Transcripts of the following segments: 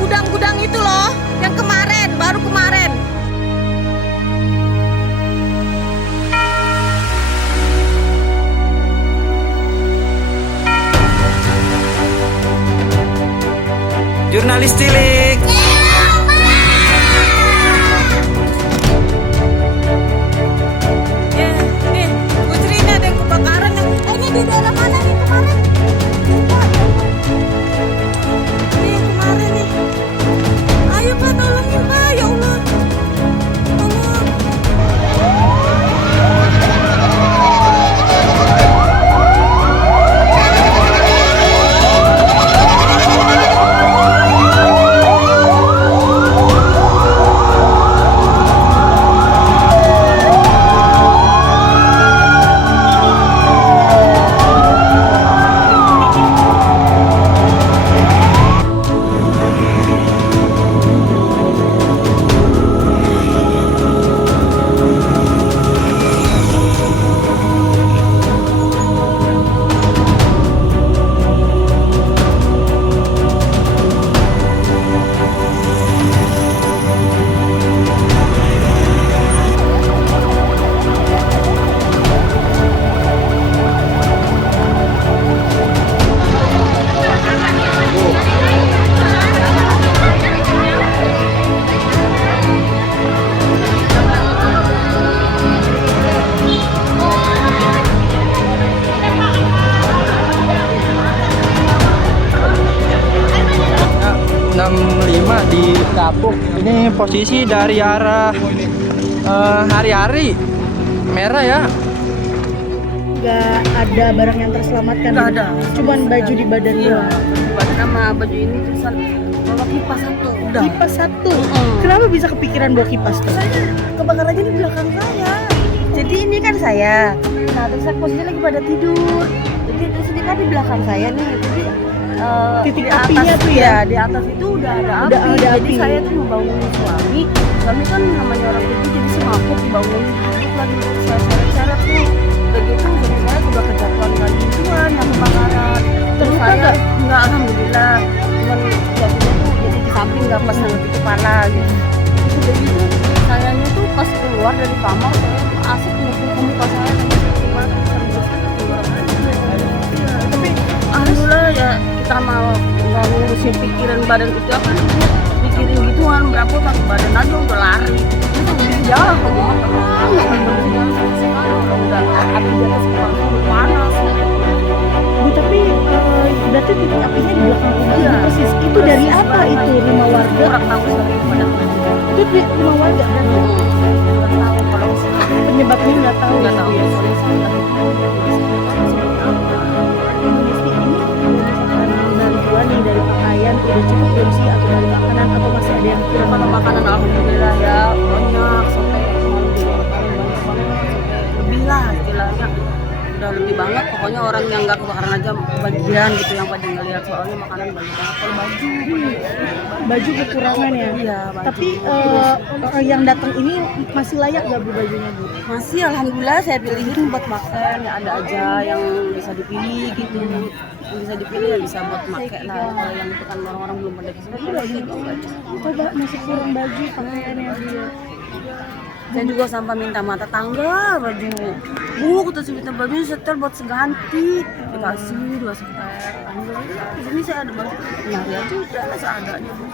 gudang-gudang itu loh, yang kemarin, baru kemarin. Jurnalis cilik. Nih, Putri, ini ada yang kebakaran. Ini di daerah mana nih kemarin? Ini yang kemarin nih. Ayo Pak, tolongin Pak, ya Allah. Di Kapuk. Ini posisi dari arah hari-hari merah ya. Nggak ada barang yang terselamatkan. Nggak ada. Cuman baju di badan doang. Nama baju ini tulisan bawa kipas satu. Udah. Kipas satu. Kenapa bisa kepikiran bawa kipas tuh? Kebakarannya di belakang saya. Jadi ini kan saya. Nah, terus saya posisinya lagi pada tidur. Jadi terus ini kan di belakang saya nih. Jadi Titik di atas, apinya tuh ya? Di atas itu udah ada Udah api. ada Jadi api. saya tuh membangun suami. Suami kan namanya orang itu jadi semaput dibangun duduk lagi saya seret-seret tuh. Begitu jadi saya udah kejatuhan lagi gituan yang kebakaran. Terus Terluka saya nggak? enggak, alhamdulillah. Cuman jatuhnya tuh jadi di samping nggak pas di kepala gitu. Terus udah gitu sayanya tuh pas keluar dari kamar saya asik ngepul ke muka saya gimana tapi alhamdulillah ya kita mau nggak ngurusin pikiran badan itu apa pikirin gituan berapa tak badan aja udah lari itu lebih jauh ke rumah udah api di atas kepala udah panas Bu, tapi berarti titik apinya di belakang rumah. Iya. Persis. Itu dari apa itu? Rumah warga? kurang tahu sih pada Itu di rumah warga kan? kurang tahu kalau Penyebabnya nggak tahu. nggak tahu ya. soalnya saya nggak tahu. Mesti ini misalkan bantuan nih dari pakaian udah cukup belum sih, atau dari makanan, atau masih ada yang kurang? Kalau makanan alhamdulillah ya banyak sampai kemarin juga kemarin banyak banget sampai lebih lah istilahnya udah lebih banget pokoknya orang yang nggak kebakaran aja bagian gitu yang pada ngeliat soalnya makanan banyak banget kalau Baju kekurangan ya. iya baju. Tapi yang datang ini masih layak nggak Bu bajunya Bu? masih alhamdulillah saya pilihin buat makan ya ada aja yang bisa dipilih gitu yang bisa dipilih ya bisa buat makan lah kalau yang itu kan orang-orang belum pada kesini udah gitu baju Coba masih kurang baju pakaiannya dia. saya juga sampai minta sama tetangga baju bu kita minta baju setel buat seganti dikasih 2 setel alhamdulillah di sini saya ada baju nyari aja udah seadanya bu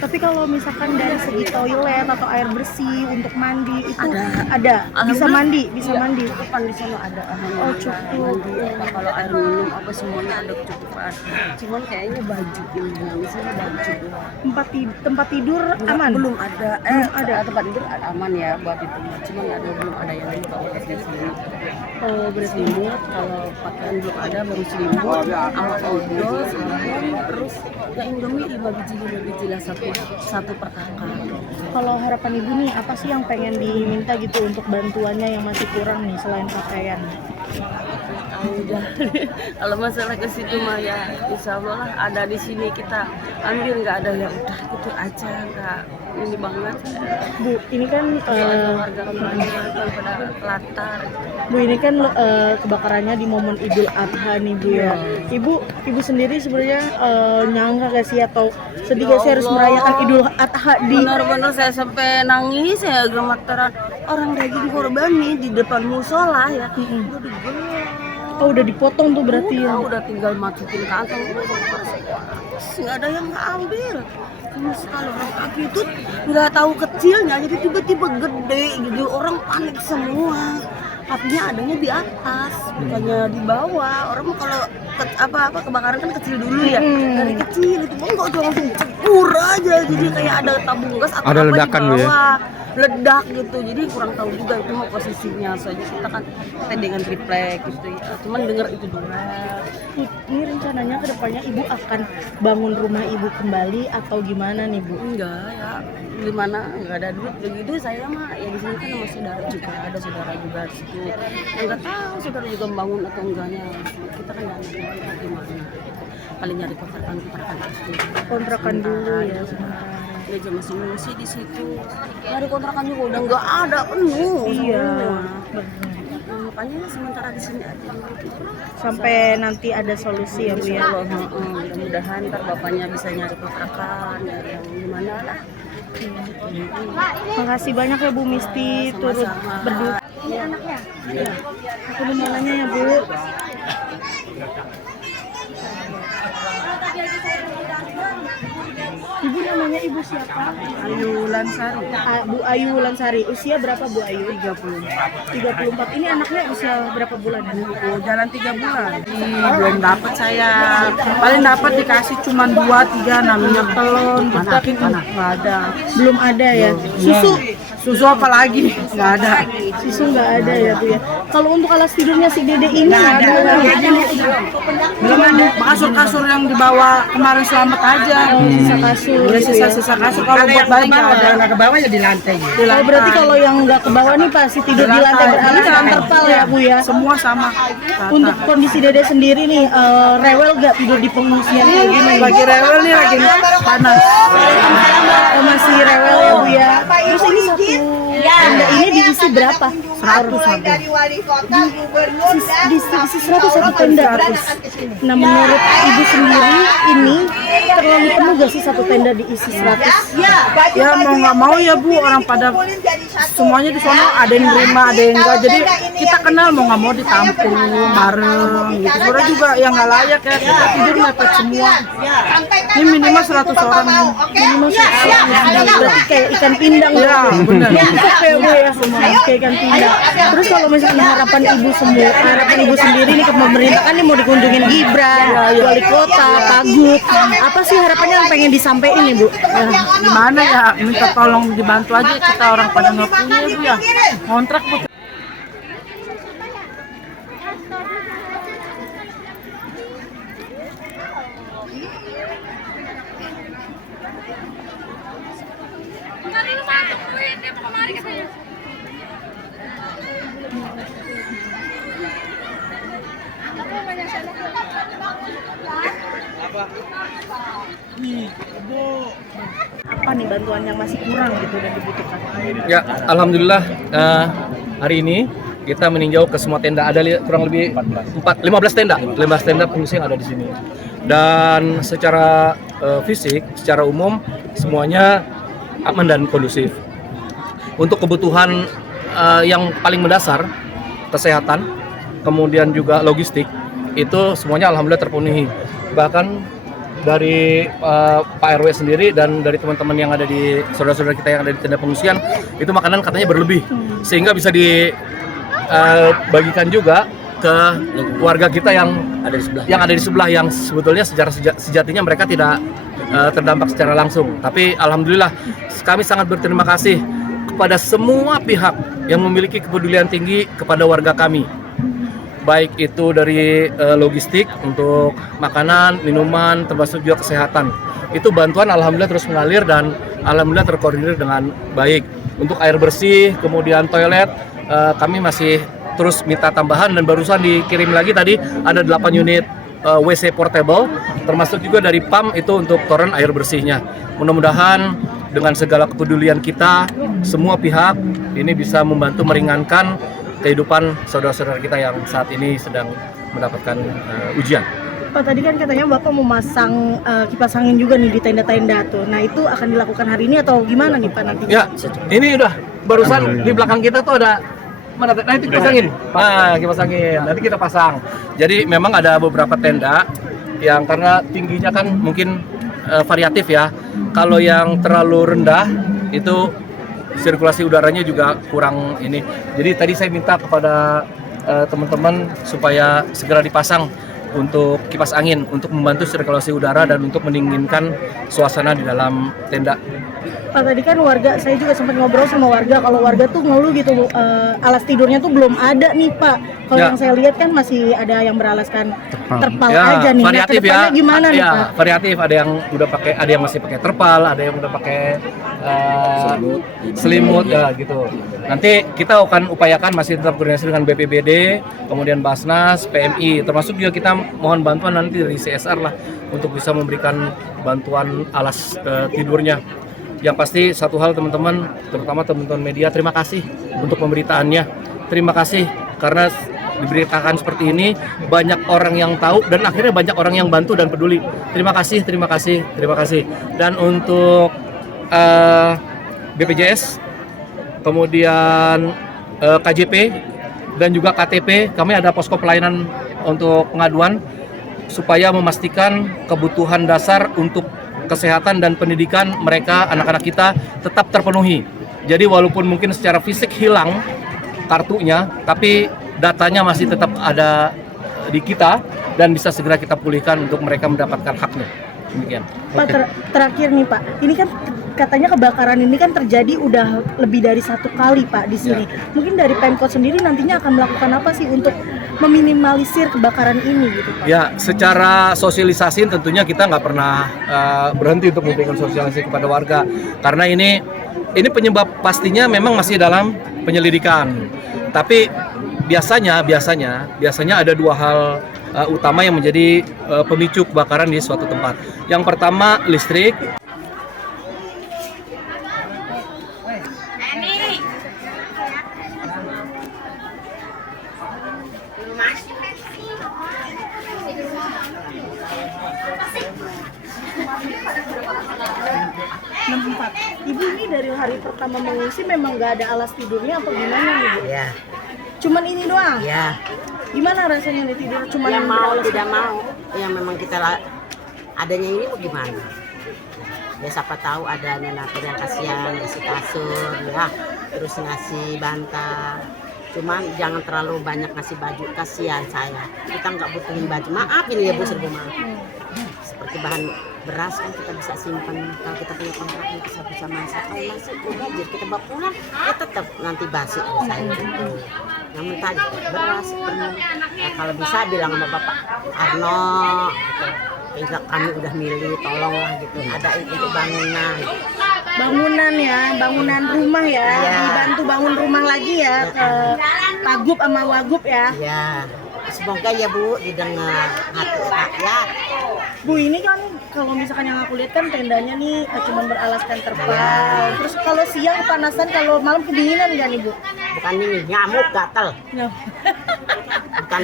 Tapi kalau misalkan dari segi toilet atau air bersih untuk mandi itu Ada. bisa mandi, bisa Iya, mandi. cukupan di sana ada alhamdulillah. Oh, cukup. Mandi, apa, kalau air minum apa semuanya ada kecukupan cuman kayaknya baju ini di sini baju doang. Tempat tidur Enggak, aman. belum ada Belum ada. tempat tidur aman ya buat itu cuman belum ada yang bawa ke sini Oh, berarti selimut kalau pakaian belum ada baru selimut sama odol sabun terus ya Indomie 5 biji lah satu per kakak. kalau harapan Ibu nih apa sih yang pengen diminta gitu untuk bantuannya yang masih kurang nih selain pakaian? udah. Kalau masalah ke situ mah ya insya Allah lah, ada di sini kita ambil, nggak ada ya udah gitu aja, nggak ini banget. Bu, ini kan Soalnya warga kembali pada latar. Bu, ini kan kebakarannya di momen Idul Adha nih Bu ya. Ibu sendiri sebenarnya nyangka gak sih atau sedih gak sih harus merayakan Idul Adha di Benar-benar saya sampai nangis, saya gemetaran. Orang daging korban nih di depan musola ya, udah digelar. Oh, udah dipotong tuh berarti ya. Udah tinggal masukin kantong, nggak ada yang ngambil. Cuma sekali orang kaki itu nggak tahu kecilnya, jadi tiba-tiba gede gitu, orang panik semua. Apinya adanya di atas, bukannya di bawah. Orang mah kalau apa kebakaran kan kecil dulu ya, dari kecil itu kok langsung cekur aja, jadi kayak ada tabung gas atau Ada apa ledakan di Bu ya? bawah. Ledak gitu, jadi kurang tahu juga itu mau posisinya saja, kita kan dengan triplek gitu ya, cuman dengar itu doang. Ini rencananya kedepannya Ibu akan bangun rumah Ibu kembali atau gimana nih Bu? Enggak ya, gimana nggak ada duit begitu, saya mah ya di sini kan sama saudara juga, ada saudara juga di situ, nggak tahu saudara juga membangun atau enggaknya, kita kan nggak tahu gimana, paling nyari kontrakan itu. Kontrakan dulu ya. Ya masih ngungsi di situ, nyari kontrakan juga udah nggak ada, penuh Iya. semua. Makanya sementara di sini aja Sampai nanti ada solusi ya Bu ya. mudah-mudahan ntar bapaknya bisa nyari kontrakan, nyari yang gimana lah. Makasih banyak ya Bu Misti turut Sama-sama. berduka. Ini anaknya? Iya. Aku mau nanya ya Bu. Ibu namanya Ibu siapa? Ayu Lansari, Bu Ayu Lansari. Usia berapa Bu Ayu? 34. Ini anaknya usia berapa bulan? jalan 3 bulan. Belum dapat saya, paling dapat dikasih cuma 2-3 minyak telon, betak itu nggak ada. Belum ada ya. Susu apa lagi? Nggak ada. Susu nggak ada ya Bu ya. Kalau untuk alas tidurnya si Dede ini Belum ada. Kasur-kasur yang dibawa kemarin selamat aja. sisa kasur. Ya sisa-sisa kasur, kalau buat bayi nggak ada. Ke bawah ya di lantai. Di Oh, berarti kalau yang nggak ke bawah nih pasti tidur di lantai beralaskan terpal ya Bu ya. Semua sama. Untuk kondisi Dede sendiri nih rewel nggak tidur di pengungsian kayak gini? Lagi rewel nih, lagi panas. Oh, masih rewel ya Bu ya. Terus ini satu tenda ini diisi berapa? 100 sampai. Diisi 100 satu tenda. Nah, menurut Ibu sendiri ini terlalu penuh gak sih satu tenda diisi 100? Ya mau nggak mau ya Bu, orang pada semuanya di sana ada yang nerima, ada yang enggak. Jadi kita kenal mau nggak mau ditampung bareng gitu. Sebenarnya juga yang nggak layak ya, kita tidur mepet semua. Ini minimal 100 orang nih. Minimal 100 orang. Berarti kayak ikan pindang Ya, benar. Numpuk ya Bu ya, kayak ikan pindang. Terus kalau misalnya harapan Ibu sendiri nih ke pemerintah, kan nih mau dikunjungin Gibran, wali kota, Cagup. Apa sih harapannya yang pengen disampaikan nih Bu? Gimana ya, minta tolong dibantu aja, kita orang pada nggak punya ya Bu ya. Kontrak Bu. Apa nih bantuan yang masih kurang gitu dan dibutuhkan? Ya, alhamdulillah hari ini kita meninjau ke semua tenda, ada kurang lebih 15 tenda pengungsi yang ada di sini. Dan secara fisik, secara umum semuanya aman dan kondusif. Untuk kebutuhan yang paling mendasar, kesehatan, kemudian juga logistik, itu semuanya alhamdulillah terpenuhi. Bahkan dari Pak RW sendiri dan dari teman-teman yang ada di saudara-saudara kita yang ada di tenda pengungsian, itu makanan katanya berlebih, sehingga bisa dibagikan juga ke warga kita yang ada di sebelah yang sebetulnya secara sejatinya mereka tidak terdampak secara langsung. Tapi alhamdulillah kami sangat berterima kasih kepada semua pihak yang memiliki kepedulian tinggi kepada warga kami, baik itu dari logistik untuk makanan, minuman, termasuk juga kesehatan. Itu bantuan alhamdulillah terus mengalir dan alhamdulillah terkoordinir dengan baik. Untuk air bersih, kemudian toilet, kami masih terus minta tambahan, dan barusan dikirim lagi tadi ada 8 unit WC portable, termasuk juga dari PAM itu untuk toren air bersihnya. Mudah-mudahan dengan segala kepedulian kita, semua pihak ini bisa membantu meringankan kehidupan saudara-saudara kita yang saat ini sedang mendapatkan ujian. Pak, tadi kan katanya Bapak mau masang kipas angin juga nih di tenda-tenda tuh. Nah, itu akan dilakukan hari ini atau gimana nih Pak nanti? Ya, ini udah barusan di belakang kita tuh ada mana? Nah, itu kipas angin. Nah, kipas angin. Nanti kita pasang. Jadi memang ada beberapa tenda yang karena tingginya kan mungkin variatif ya. Kalau yang terlalu rendah itu sirkulasi udaranya juga kurang ini. Jadi tadi saya minta kepada teman-teman supaya segera dipasang untuk kipas angin untuk membantu sirkulasi udara dan untuk mendinginkan suasana di dalam tenda. Pak, tadi kan warga, saya juga sempat ngobrol sama warga, kalau warga tuh ngeluh gitu, alas tidurnya tuh belum ada nih Pak. Kalau Ya. yang saya lihat kan masih ada yang beralaskan terpal Ya, aja nih. Nah, variatif kedepannya ya. gimana nih Ya, Pak? variatif. Ada yang udah pakai, ada yang masih pakai terpal, ada yang udah pakai selimut ya gitu. Nanti kita akan upayakan masih tetap koordinasi dengan BPBD, kemudian Basnas, PMI, termasuk juga kita mohon bantuan nanti dari CSR lah untuk bisa memberikan bantuan alas tidurnya. Yang pasti satu hal teman-teman, terutama teman-teman media, terima kasih untuk pemberitaannya. Terima kasih karena diberitakan seperti ini banyak orang yang tahu dan akhirnya banyak orang yang bantu dan peduli. Terima kasih, terima kasih, terima kasih. Dan untuk BPJS, kemudian KJP dan juga KTP, kami ada posko pelayanan untuk pengaduan supaya memastikan kebutuhan dasar untuk kesehatan dan pendidikan mereka, anak-anak kita tetap terpenuhi. Jadi walaupun mungkin secara fisik hilang kartunya, tapi datanya masih tetap ada di kita dan bisa segera kita pulihkan untuk mereka mendapatkan haknya. Demikian. Pak, terakhir nih Pak, ini kan katanya kebakaran ini kan terjadi udah lebih dari 1 kali Pak di sini. Mungkin dari Pemkot sendiri nantinya akan melakukan apa sih untuk meminimalisir kebakaran ini gitu Pak? Ya, secara sosialisasi tentunya kita nggak pernah berhenti untuk memberikan sosialisasi kepada warga, karena ini penyebab pastinya memang masih dalam penyelidikan. Tapi biasanya ada 2 hal utama yang menjadi pemicu kebakaran di suatu tempat. Yang pertama listrik. Ibu ini dari hari pertama mengungsi memang nggak ada alas tidurnya atau gimana nih Bu? Ya, Cuman ini doang? ya. Gimana rasanya nih tidur cuman Yang mau beralas tidak mau, yang memang kita adanya ini mau gimana? Ya siapa tahu ada nenek yang kasihan ngasih kasur, ya, terus ngasih bantal. Cuman jangan terlalu banyak ngasih baju, kasihan saya. Kita nggak butuhin baju. Maaf ini ya Bu, serba maaf. Seperti bahan beras kan kita bisa simpan, kalau kita punya kontrak bisa masak. Kalau masuk udah jadi kita bawa pulang, ya tetap nanti basi saya gitu. Namun tadi beras penuh. Nah, kalau bisa bilang sama Bapak Arno, gitu. Kami udah milih, tolonglah gitu. Adain itu bangunan. bangunan ya, bangunan rumah ya, Iya. dibantu bangun rumah lagi ya ke Pagub sama Wagub ya. Ya, semoga ya Bu didengar hati rakyat. Bu, ini kan kalau misalkan yang aku lihat kan tendanya nih cuma beralaskan terpal. Iya. Terus kalau siang kepanasan, kalau malam kedinginan nggak nih Bu? Bukan ini nyamuk gatel, No. bukan.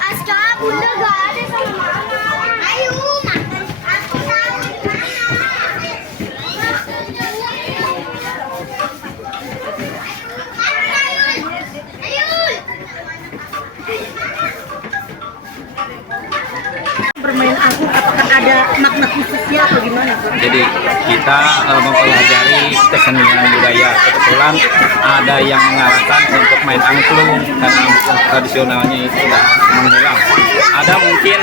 Aska, bunda gak ada sama mama. Ayo, makan. Aku tahu di mana. Ayul. Bermain aku apakah ada makna khususnya atau gimana Bu? Jadi kita mempelajari kesenian budaya. Kebetulan ada yang mengarahkan untuk main angklung karena tradisionalnya itu sudah menghilang. Ada mungkin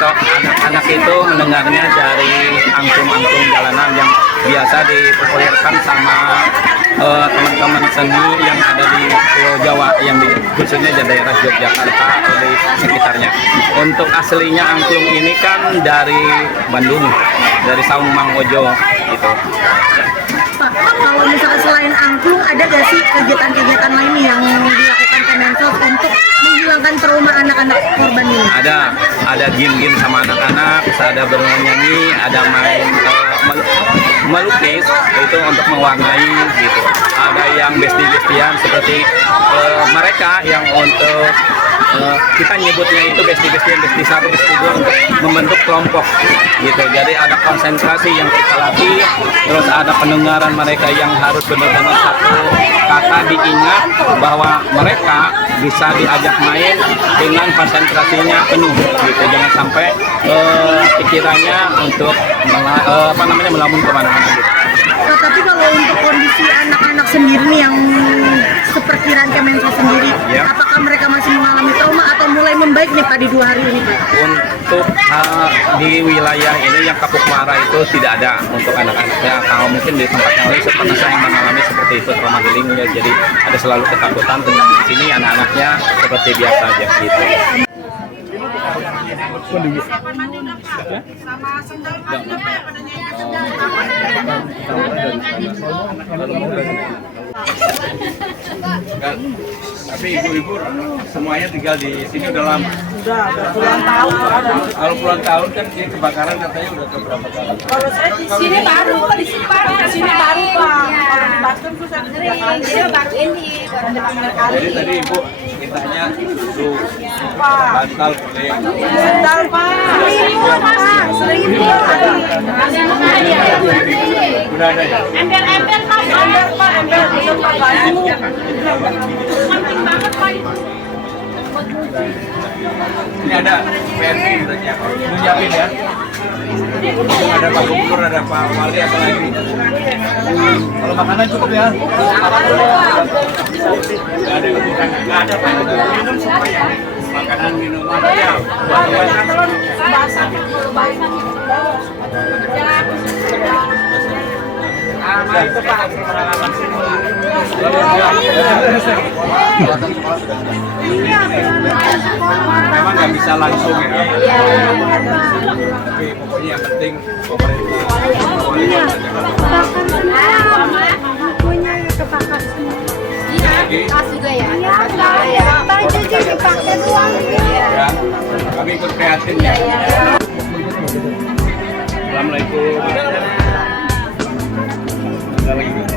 anak-anak itu mendengarnya dari angklung-angklung jalanan yang biasa dipopulerkan sama teman-teman seni yang ada di Pulau Jawa, yang khususnya di daerah Yogyakarta atau di sekitarnya. Untuk aslinya angklung ini kan dari Bandung, dari Saung Mang Ojo gitu. Pak, kalau misalkan selain angklung ada gak sih kegiatan-kegiatan lain nih yang dilakukan Kemensos untuk menghilangkan trauma anak-anak korban ini? Ada game-game sama anak-anak, ada bernyanyi, ada main melukis itu untuk mewarnai gitu. Ada yang besti-bestian seperti mereka yang untuk kita nyebutnya itu besti-bestian, besti 1, besti 2 untuk membentuk kelompok gitu. Jadi ada konsentrasi yang kita latih, terus ada pendengaran mereka yang harus benar-benar satu kata diingat bahwa mereka bisa diajak main dengan konsentrasinya penuh gitu. Jangan sampai pikirannya untuk melamun kemana-mana gitu. Nah, tapi kalau untuk kondisi anak-anak sendiri nih yang seperkiraan Kemensos sendiri, Ya. apakah mereka masih mengalami trauma atau mulai membaik nih Pak di 2 hari ini Pak? Untuk di wilayah ini yang Kapuk Muara itu tidak ada untuk anak-anaknya. Kalau mungkin di tempat yang lain pernah saya mengalami seperti itu, trauma healing ya. Jadi ada selalu ketakutan, tentang di sini anak-anaknya seperti biasa aja gitu. Tapi ibu-ibu semuanya tinggal di sini udah lama. Udah puluhan tahun ada. Kalau puluhan tahun kan di kebakaran katanya udah berapa kali? Kalau saya di sini baru, di sini baru, di sini baru Pak. Kalau di Baskem tuh saya 3 kali. Dia baru ini. Jadi tadi ibu mintanya susu, bantal, boleh. Sendal Pak. Sering ini. Udah ada ya? Ember-ember Mas. Ember Pak, ember besok Pak baju. Penting banget Pak itu. Ini ada PRT katanya. Lu nyiapin ya? Ada Pak Gubernur, ada Pak Wali, apa lagi? Kalau makanan cukup ya? Nggak ada kebutuhan, nggak ada Pak. Minum semuanya. Makanan, minuman aja. Itu Pak. Memang nggak bisa langsung ya. Tapi pokoknya yang penting pemerintah. Punya kebakar semua. Lagi, Juga ya. Iya, baju dipakai doang. ya, kami ikut prihatin ya. Assalamualaikum. Ada lagi udah.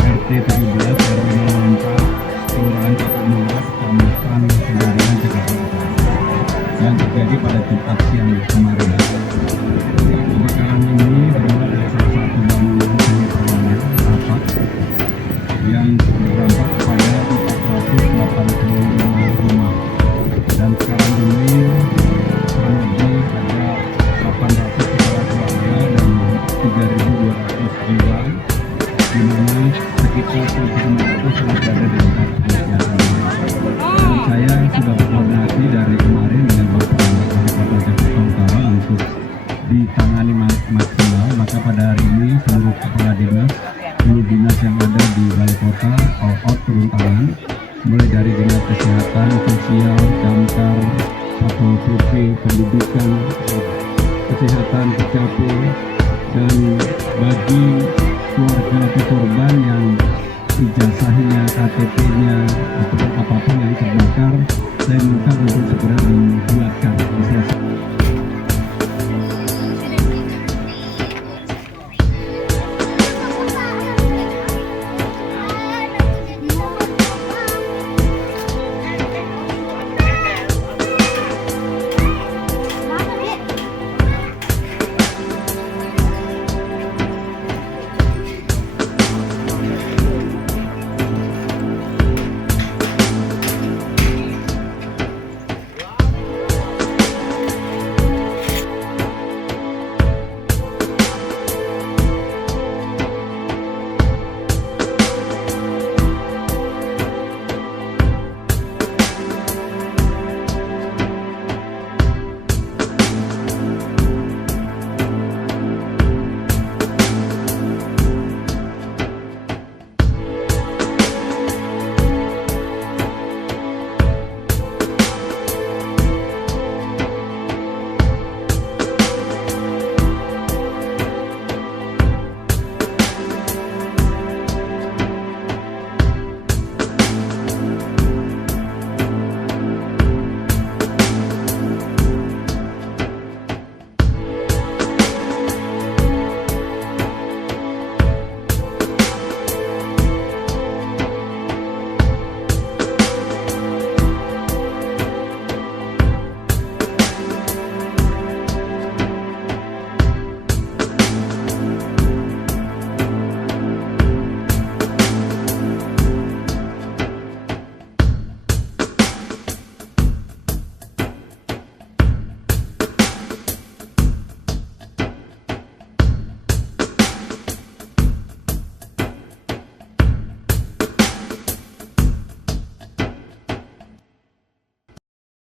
RT 17 RW 04 Kelurahan Kapuk Muara, Kecamatan Kendarian, Jakarta Utara yang terjadi pada Jumat siang kemarin. Kebakaran ini bermula dari salah satu bangunan milik awalnya rapat yang berdampak kepada 485 rumah, dan sekarang ini kurang lebih ada 800 kepala keluarga dan 3.200 jiwa, di mana sekitar 1.500 sudah berada di tempat pengungsian. Dan saya sudah berkoordinasi dari kemarin dengan Bapak Wali Kota Jakarta Utara untuk ditangani maksimal. Maka pada hari ini seluruh kepala dinas, seluruh dinas yang ada di Balai Kota all out turun tangan, mulai dari dinas kesehatan, sosial, damkar, satpol pp, pendidikan, kesehatan, Kecapil, dan bagi keluarga atau korban yang ijazahnya, KTP-nya ataupun